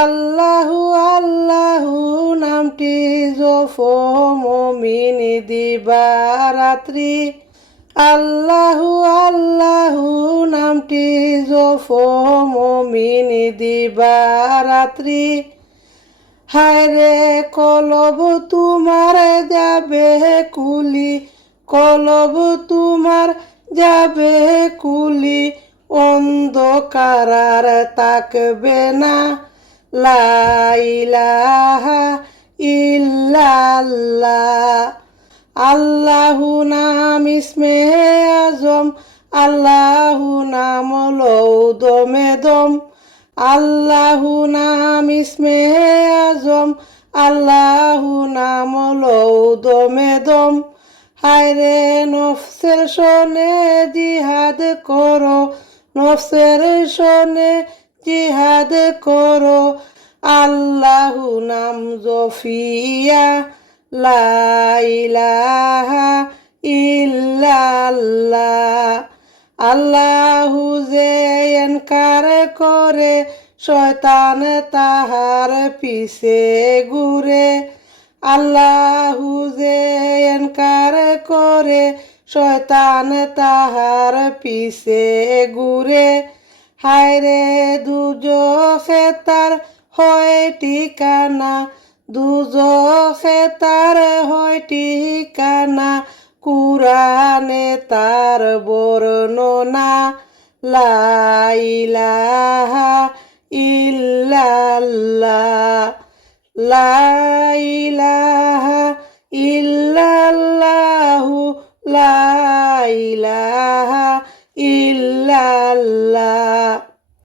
আল্লাহু আল্লাহু নামটি জপো মুমিন দিবারাত্রি। আল্লাহু আল্লাহু নামটি জপো মুমিন দিবারাত্রি। হায়রে কলব তোমার যাবে কুলি, কলব তোমার যাবে কুলি, অন্ধকার আর তাকবে না। লা ইলাহা ইল্লাল্লাহ। আল্লাহু নাম ইসমে আজম, আল্লাহু নাম লৌ দমে দম। আল্লাহু নাম ইসমে আজম, আল্লাহু নাম লৌ দমে দম। হায়রে নফসের শোনে জিহাদ করো, নফসের শোনে জিহাদ করো। আল্লাহু নাম জফিয়া, লা ইলাহা ইল্লাল্লাহ। আল্লাহু যে এনকার করে, শয়তান তাহার পিছে ঘুরে। আল্লাহু যে এনকার করে, শয়তান তাহার পিছে ঘুরে। হায়রে দুজখে তার হয় ঠিকানা, দুজখে তার হয় ঠিকানা। কুরআনে তার বর্ণনা। লা ইলাহা ইল্লাল্লাহ, লা ইলাহা ইল্লাল্লাহু, লা ইলাহা ইল্লাল্লাহ।